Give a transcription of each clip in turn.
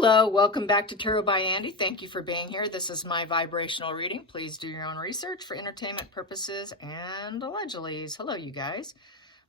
Hello, welcome back to Tarot by Andy. Thank you for being here. This is my vibrational reading. Please do your own research for entertainment purposes and allegedly. Hello, you guys.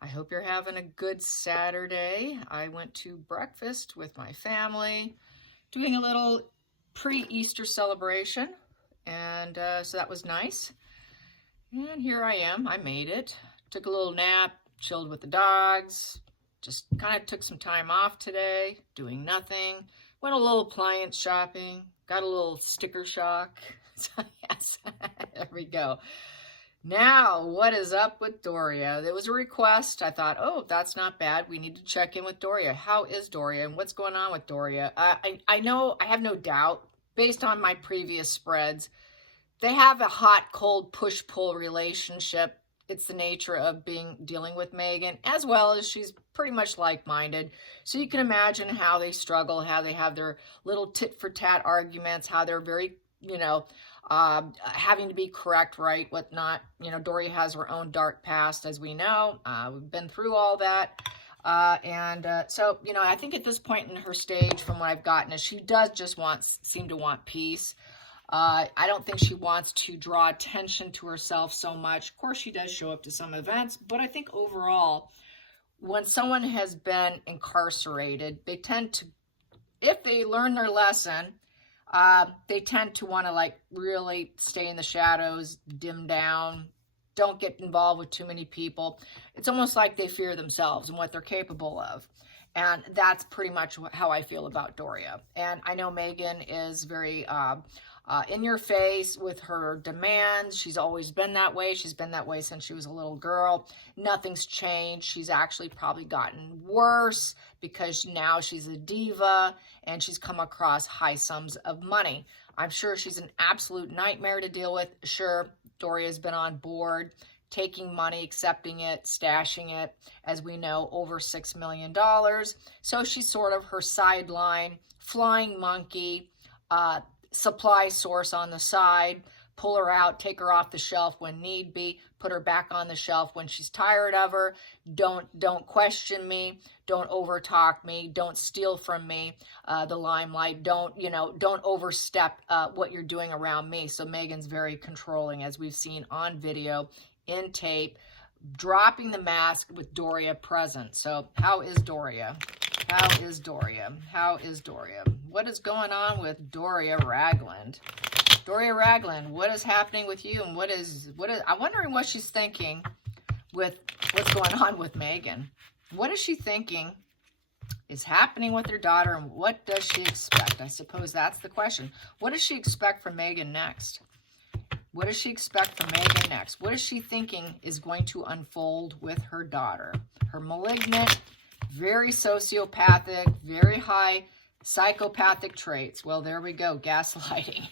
I hope you're having a good Saturday. I went to breakfast with my family, doing a little pre-Easter celebration, and so that was nice. And here I am. I made it. Took a little nap, chilled with the dogs, just kind of took some time off today, doing nothing. Went a little appliance shopping, got a little sticker shock. So yes, there we go. Now, what is up with Doria? There was a request. I thought, oh, that's not bad. We need to check in with Doria. How is Doria and what's going on with Doria? I know, I have no doubt, based on my previous spreads, they have a hot, cold, push-pull relationship. It's the nature of dealing with Meghan, as well as she's pretty much like-minded. So you can imagine how they struggle, how they have their little tit-for-tat arguments, how they're very, having to be correct, right, whatnot. Doria has her own dark past, as we know. We've been through all that. So, I think at this point in her stage, from what I've gotten, is she does just seem to want peace. I don't think she wants to draw attention to herself so much. Of course, she does show up to some events, but I think overall, when someone has been incarcerated, they tend to, if they learn their lesson, they tend to want to really stay in the shadows, dim down, don't get involved with too many people. It's almost like they fear themselves and what they're capable of. And that's pretty much how I feel about Doria. And I know Meghan is very in your face with her demands. She's always been that way. She's been that way since she was a little girl. Nothing's changed. She's actually probably gotten worse because now she's a diva and she's come across high sums of money. I'm sure she's an absolute nightmare to deal with. Sure, Doria's been on board, taking money, accepting it, stashing it, as we know, over $6 million. So she's sort of her sideline, flying monkey, supply source on the side, pull her out, take her off the shelf when need be, put her back on the shelf when she's tired of her. Don't question me, don't overtalk me, don't steal from me the limelight, don't overstep what you're doing around me. So Meghan's very controlling, as we've seen on video, in tape, dropping the mask with Doria present. So how is Doria? How is Doria? How is Doria? What is going on with Doria Ragland? Doria Ragland, what is happening with you? And what is I'm wondering what she's thinking with what's going on with Meghan. What is she thinking is happening with her daughter, and what does she expect? I suppose that's the question. What does she expect from Meghan next? What does she expect from Meghan next? What is she thinking is going to unfold with her daughter? Her malignant, very sociopathic, very high psychopathic traits. Well, there we go, gaslighting.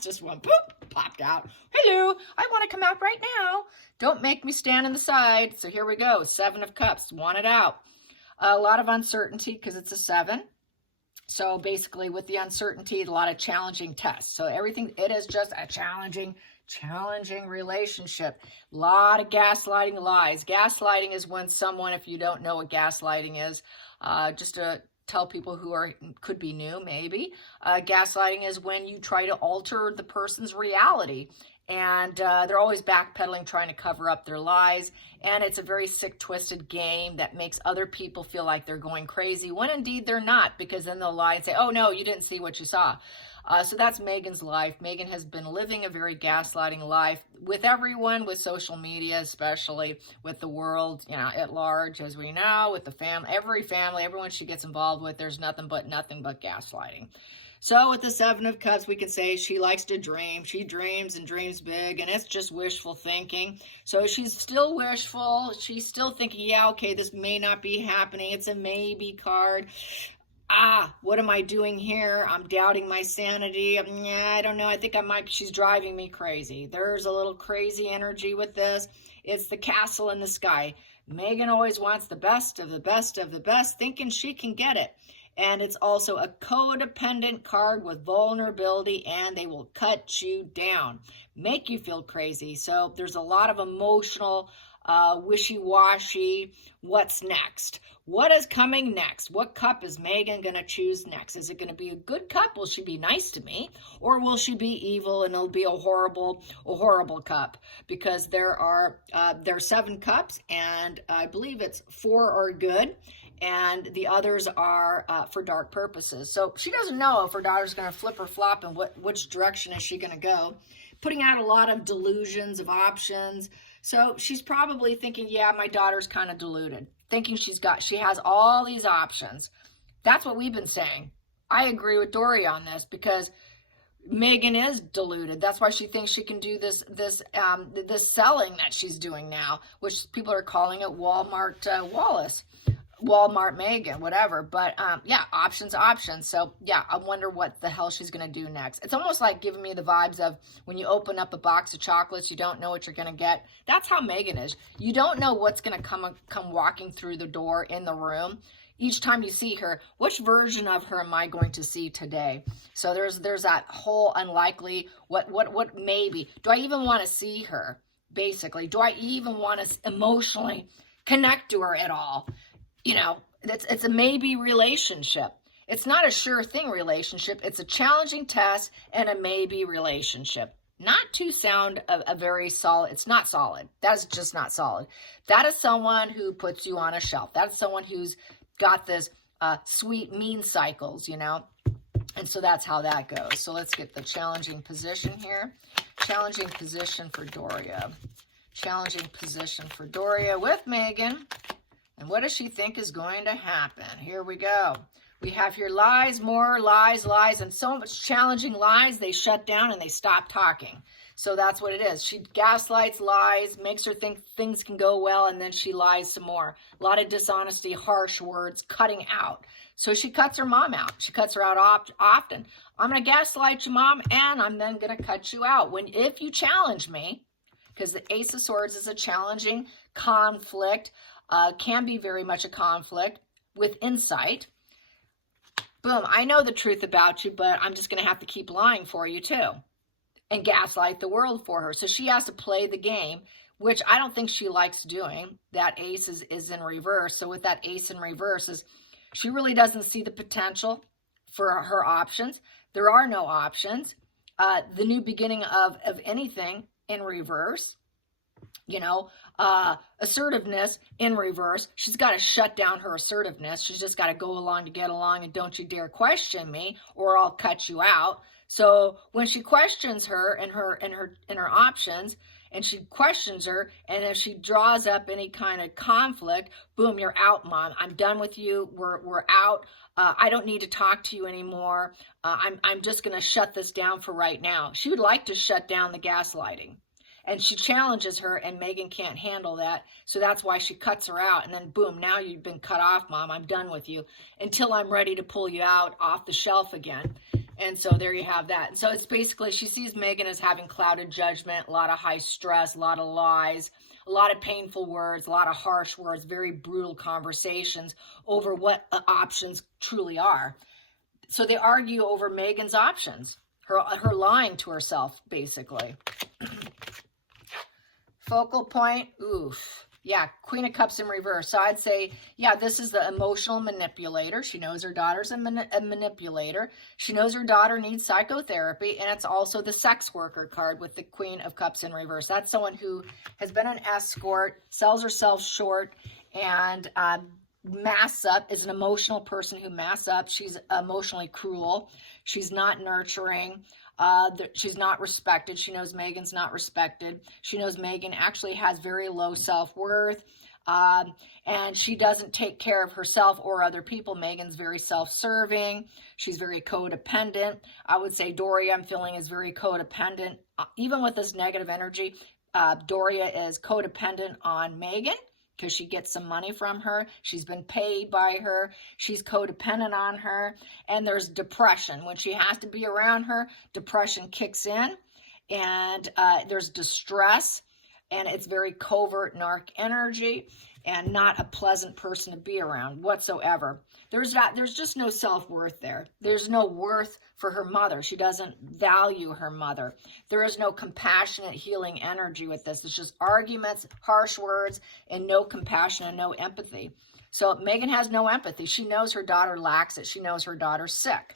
Just one, boop, popped out. Hello, I want to come out right now. Don't make me stand on the side. So here we go, 7 of Cups, want it out. A lot of uncertainty because it's a 7. So basically with the uncertainty, a lot of challenging tests. So everything, it is just a challenging relationship. A lot of gaslighting, lies. Gaslighting is when someone, if you don't know what gaslighting is, just to tell people who could be new maybe, gaslighting is when you try to alter the person's reality. And they're always backpedaling, trying to cover up their lies. And it's a very sick, twisted game that makes other people feel like they're going crazy, when indeed they're not, because then they'll lie and say, oh, no, you didn't see what you saw. So that's Meghan's life. Meghan has been living a very gaslighting life with everyone, with social media, especially with the world, at large, as we know, with the family, everyone she gets involved with, there's nothing but gaslighting. So with the 7 of Cups, we can say she likes to dream. She dreams and dreams big, and it's just wishful thinking. So she's still wishful. She's still thinking, yeah, okay, this may not be happening. It's a maybe card. What am I doing here? I'm doubting my sanity. I don't know. I think she's driving me crazy. There's a little crazy energy with this. It's the castle in the sky. Meghan always wants the best of the best of the best, thinking she can get it. And it's also a codependent card with vulnerability, and they will cut you down, make you feel crazy. So there's a lot of emotional wishy-washy. What's next? What is coming next? What cup is Meghan going to choose next? Is it going to be a good cup? Will she be nice to me? Or will she be evil and it'll be a horrible cup? Because there's 7 cups, and I believe it's 4 are good, and the others are for dark purposes. So she doesn't know if her daughter's going to flip or flop and which direction is she going to go. Putting out a lot of delusions of options. So she's probably thinking, yeah, my daughter's kind of deluded, thinking she has all these options. That's what we've been saying. I agree with Doria on this, because Meghan is deluded. That's why she thinks she can do this selling that she's doing now, which people are calling it Walmart Wallace. Walmart Meghan, whatever. But yeah, options. So yeah, I wonder what the hell she's going to do next. It's almost like giving me the vibes of when you open up a box of chocolates, you don't know what you're going to get. That's how Meghan is. You don't know what's going to come walking through the door in the room. Each time you see her, which version of her am I going to see today? So there's that whole unlikely, what maybe. Do I even want to see her, basically? Do I even want to emotionally connect to her at all? You know, it's a maybe relationship. It's not a sure thing relationship. It's a challenging test and a maybe relationship. Not to sound a very solid. It's not solid. That's just not solid. That is someone who puts you on a shelf. That's someone who's got this sweet mean cycles, you know. And so that's how that goes. So let's get the challenging position here. Challenging position for Doria. Challenging position for Doria with Meghan. And what does she think is going to happen? Here we go. We have here lies, more lies, and so much challenging lies, they shut down and they stop talking. So that's what it is. She gaslights, lies, makes her think things can go well, and then she lies some more. A lot of dishonesty, harsh words, cutting out. So she cuts her mom out. She cuts her out often. I'm going to gaslight you, Mom, and I'm then going to cut you out. If you challenge me, because the Ace of Swords is a challenging conflict, can be very much a conflict with insight. Boom, I know the truth about you, but I'm just going to have to keep lying for you too and gaslight the world for her. So she has to play the game, which I don't think she likes doing. That ace is in reverse. So with that ace in reverse, she really doesn't see the potential for her options. There are no options. The new beginning of anything in reverse. You know, assertiveness in reverse. She's got to shut down her assertiveness. She's just got to go along to get along, and don't you dare question me or I'll cut you out. So when she questions her and her options, and she questions her, and if she draws up any kind of conflict, boom, you're out, Mom. I'm done with you. We're out. I don't need to talk to you anymore. I'm just going to shut this down for right now. She would like to shut down the gaslighting. And she challenges her, and Meghan can't handle that. So that's why she cuts her out. And then, boom, now you've been cut off, Mom. I'm done with you until I'm ready to pull you out off the shelf again. And so there you have that. So it's basically, she sees Meghan as having clouded judgment, a lot of high stress, a lot of lies, a lot of painful words, a lot of harsh words, very brutal conversations over what options truly are. So they argue over Meghan's options, her lying to herself, basically. Focal point, oof. Yeah, Queen of Cups in reverse. So I'd say, yeah, this is the emotional manipulator. She knows her daughter's a manipulator. She knows her daughter needs psychotherapy. And it's also the sex worker card with the Queen of Cups in reverse. That's someone who has been an escort, sells herself short, and masks up, is an emotional person who masks up. She's emotionally cruel. She's not nurturing. She's not respected. She knows Meghan's not respected. She knows Meghan actually has very low self-worth, and she doesn't take care of herself or other people. Meghan's very self-serving. She's very codependent. I would say Doria, I'm feeling, is very codependent. Even with this negative energy, Doria is codependent on Meghan, because she gets some money from her. She's been paid by her. She's codependent on her. And there's depression. When she has to be around her, depression kicks in. And there's distress. And it's very covert, narc energy. And not a pleasant person to be around whatsoever. There's just no self-worth there. There's no worth for her mother. She doesn't value her mother. There is no compassionate healing energy with this. It's just arguments, harsh words, and no compassion and no empathy. So Meghan has no empathy. She knows her daughter lacks it. She knows her daughter's sick.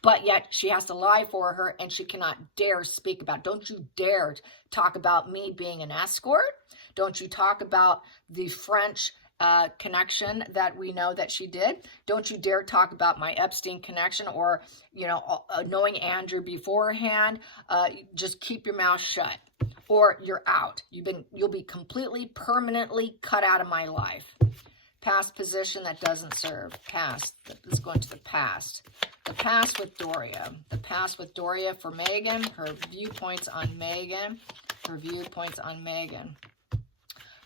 But yet she has to lie for her, and she cannot dare speak about it. Don't you dare talk about me being an escort. Don't you talk about the French connection that we know that she did. Don't you dare talk about my Epstein connection, or, you know, knowing Andrew beforehand. Just keep your mouth shut, or you're out. You'll be completely, permanently cut out of my life. Past position that doesn't serve. Past. Let's go into the past. The past with Doria. The past with Doria for Meghan. Her viewpoints on Meghan. Her viewpoints on Meghan.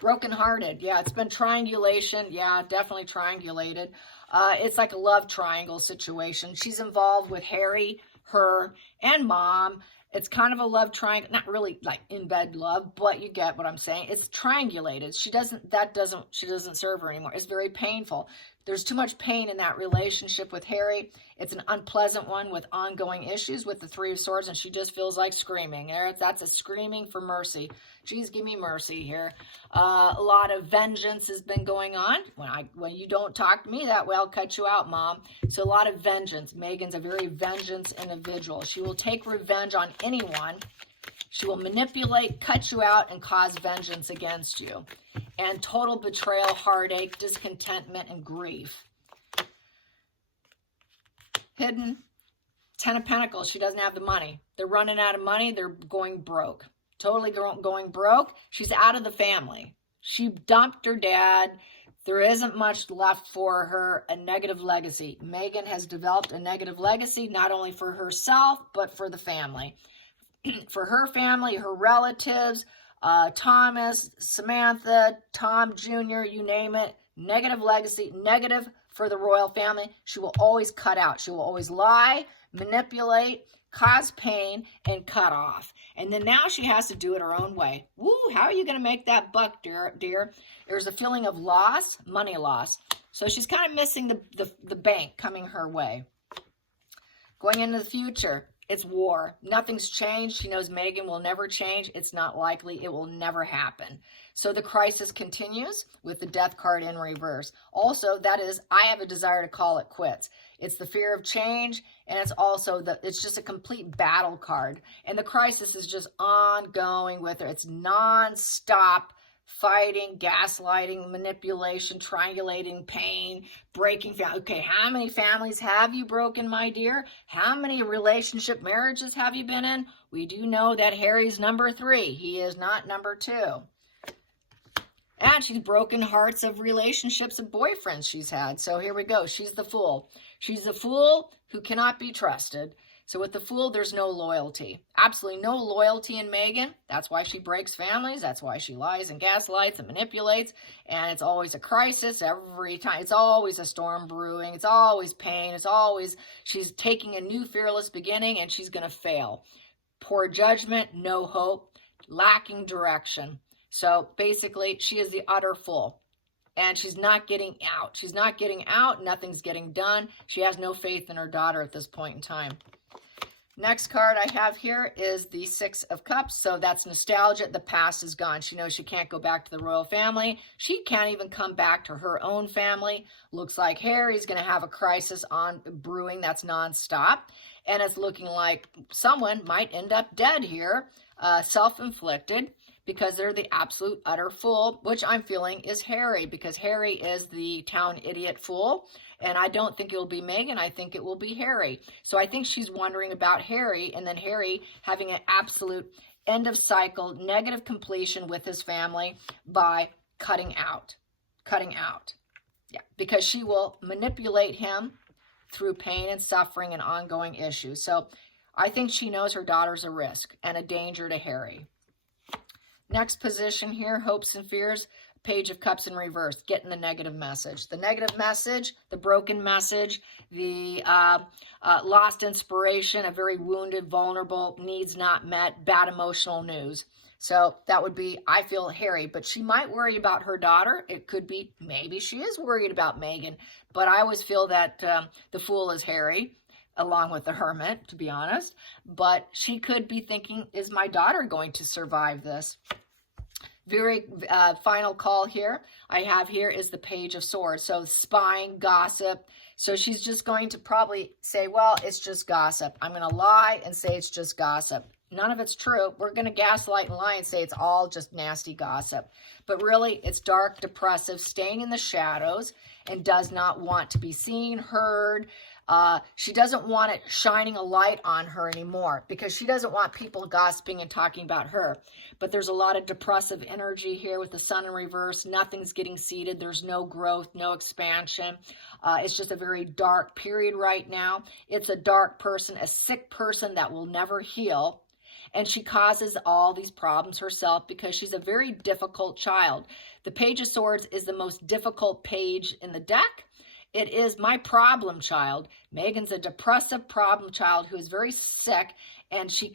Brokenhearted. Yeah, it's been triangulation. Yeah, definitely triangulated. It's like a love triangle situation. She's involved with Harry, her, and mom. It's kind of a love triangle, not really like in bed love, but you get what I'm saying. It's triangulated. She doesn't serve her anymore. It's very painful. There's too much pain in that relationship with Harry. It's an unpleasant one with ongoing issues with the Three of Swords, and she just feels like screaming. That's a screaming for mercy. Geez, give me mercy here. A lot of vengeance has been going on. When you don't talk to me that way, I'll cut you out, Mom. So a lot of vengeance. Meghan's a very vengeance individual. She will take revenge on anyone. She will manipulate, cut you out, and cause vengeance against you. And total betrayal, heartache, discontentment, and grief. Hidden. Ten of Pentacles. She doesn't have the money. They're running out of money. They're going broke. Totally going broke. She's out of the family. She dumped her dad. There isn't much left for her. A negative legacy. Meghan has developed a negative legacy, not only for herself, but for the family. For her family, her relatives, Thomas, Samantha, Tom Jr., you name it. Negative legacy, negative for the royal family. She will always cut out. She will always lie, manipulate, cause pain, and cut off. And then now she has to do it her own way. Woo, how are you going to make that buck, dear? There's a feeling of loss, money loss. So she's kind of missing the bank coming her way. Going into the future, it's war. Nothing's changed. She knows Meghan will never change. It's not likely. It will never happen. So the crisis continues with the death card in reverse. Also, that is, I have a desire to call it quits. It's the fear of change, and it's also it's just a complete battle card. And the crisis is just ongoing with her. It's non-stop fighting, gaslighting, manipulation, triangulating, pain, breaking family. Okay, how many families have you broken, my dear? How many relationship marriages have you been in? We do know that Harry's number 3. He is not number 2. And she's broken hearts of relationships and boyfriends she's had. So here we go. She's the fool. She's the fool who cannot be trusted. So with the Fool, there's no loyalty. Absolutely no loyalty in Meghan. That's why she breaks families. That's why she lies and gaslights and manipulates. And it's always a crisis every time. It's always a storm brewing. It's always pain. It's always, she's taking a new fearless beginning and she's going to fail. Poor judgment, no hope, lacking direction. So basically, she is the utter fool. And she's not getting out. She's not getting out. Nothing's getting done. She has no faith in her daughter at this point in time. Next card I have here is the Six of Cups. So that's nostalgia. The past is gone. She knows she can't go back to the royal family. She can't even come back to her own family. Looks like Harry's going to have a crisis on brewing that's nonstop. And it's looking like someone might end up dead here, self-inflicted, because they're the absolute utter fool, which I'm feeling is Harry, because Harry is the town idiot fool. And I don't think it will be Meghan. I think it will be Harry. So I think she's wondering about Harry, and then Harry having an absolute end of cycle, negative completion with his family by cutting out. Cutting out. Yeah, because she will manipulate him through pain and suffering and ongoing issues. So I think she knows her daughter's a risk and a danger to Harry. Next position here, hopes and fears. Page of Cups in reverse, getting the negative message. The negative message, the broken message, the lost inspiration, a very wounded, vulnerable, needs not met, bad emotional news. So that would be, I feel, Harry. But she might worry about her daughter. It could be, maybe she is worried about Meghan. But I always feel that the fool is Harry, along with the hermit, to be honest. But she could be thinking, is my daughter going to survive this? Very final call here I have here is the Page of Swords. So spying, gossip. So she's just going to probably say, well, it's just gossip. I'm going to lie and say it's just gossip. None of it's true. We're going to gaslight and lie and say it's all just nasty gossip. But really, it's dark, depressive, staying in the shadows, and does not want to be seen, heard. She doesn't want it shining a light on her anymore, because she doesn't want people gossiping and talking about her. But there's a lot of depressive energy here with the Sun in reverse. Nothing's getting seated. There's no growth, no expansion. It's just a very dark period right now. It's a dark person, a sick person that will never heal. And she causes all these problems herself because she's a very difficult child. The Page of Swords is the most difficult page in the deck. It is my problem child. Meghan's a depressive problem child who is very sick, and she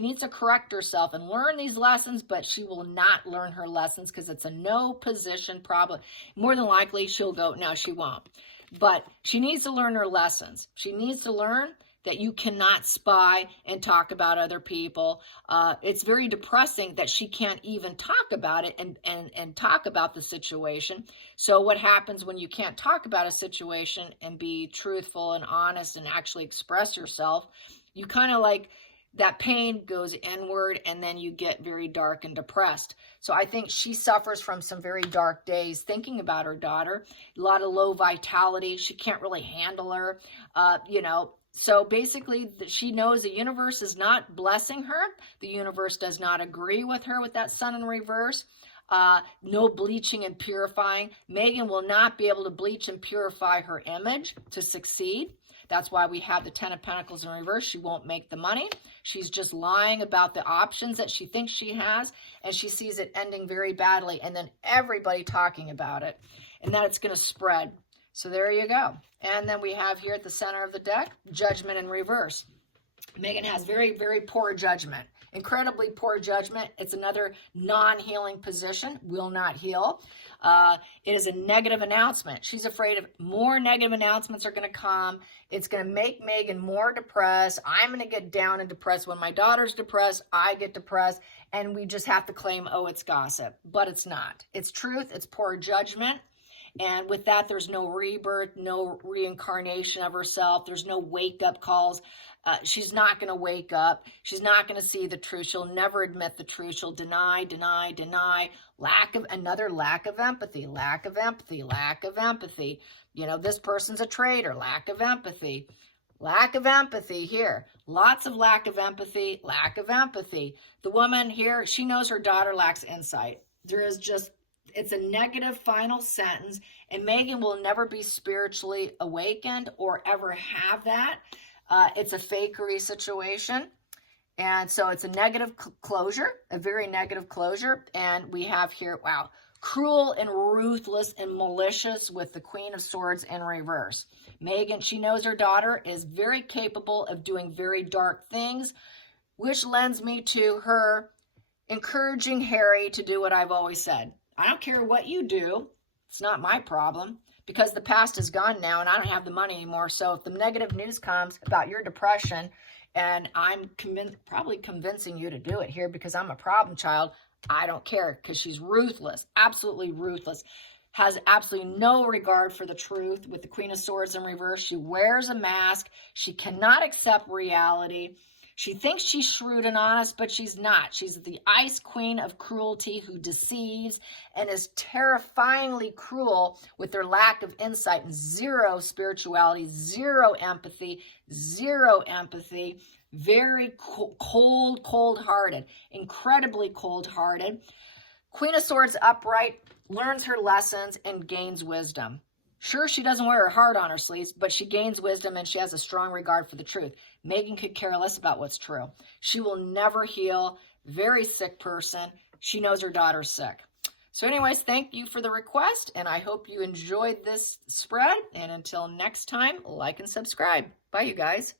needs to correct herself and learn these lessons, but she will not learn her lessons because it's a no position problem. More than likely she'll go, no, she won't. But she needs to learn her lessons. She needs to learn that you cannot spy and talk about other people. It's very depressing that she can't even talk about it and talk about the situation. So what happens when you can't talk about a situation and be truthful and honest and actually express yourself? You kind of like, that pain goes inward, and then you get very dark and depressed. So I think she suffers from some very dark days thinking about her daughter. A lot of low vitality. She can't really handle her, So basically, she knows the universe is not blessing her. The universe does not agree with her with that Sun in reverse. No bleaching and purifying. Meghan will not be able to bleach and purify her image to succeed. That's why we have the Ten of Pentacles in reverse. She won't make the money. She's just lying about the options that she thinks she has, and she sees it ending very badly, and then everybody talking about it, and that it's going to spread. So there you go. And then we have here at the center of the deck, Judgment in reverse. Meghan has very, very poor judgment. Incredibly poor judgment. It's another non-healing position. Will not heal. It is a negative announcement. She's afraid of more negative announcements are going to come. It's going to make Meghan more depressed. I'm going to get down and depressed. When my daughter's depressed, I get depressed. And we just have to claim, oh, it's gossip. But it's not. It's truth. It's poor judgment. And with that, there's no rebirth, no reincarnation of herself. There's no wake-up calls. She's not going to wake up. She's not going to see the truth. She'll never admit the truth. She'll deny, deny, deny. Another lack of empathy, lack of empathy, lack of empathy. This person's a traitor, lack of empathy. Lack of empathy here. Lots of lack of empathy, lack of empathy. The woman here, she knows her daughter lacks insight. It's a negative final sentence, and Meghan will never be spiritually awakened or ever have that. It's a fakery situation. And so it's a negative closure, a very negative closure. And we have here, wow, cruel and ruthless and malicious with the Queen of Swords in reverse. Meghan, she knows her daughter is very capable of doing very dark things, which lends me to her encouraging Harry to do what I've always said. I don't care what you do. It's not my problem, because the past is gone now and I don't have the money anymore. So if the negative news comes about your depression, and I'm probably convincing you to do it here because I'm a problem child, I don't care, because she's ruthless, absolutely ruthless, has absolutely no regard for the truth with the Queen of Swords in reverse. She wears a mask. She cannot accept reality. She thinks she's shrewd and honest, but she's not. She's the Ice Queen of cruelty who deceives and is terrifyingly cruel with their lack of insight and zero spirituality, zero empathy, very cold-hearted, incredibly cold-hearted. Queen of Swords upright, learns her lessons and gains wisdom. Sure, she doesn't wear her heart on her sleeves, but she gains wisdom and she has a strong regard for the truth. Meghan could care less about what's true. She will never heal. Very sick person. She knows her daughter's sick. So anyways, thank you for the request, and I hope you enjoyed this spread. And until next time, like and subscribe. Bye, you guys.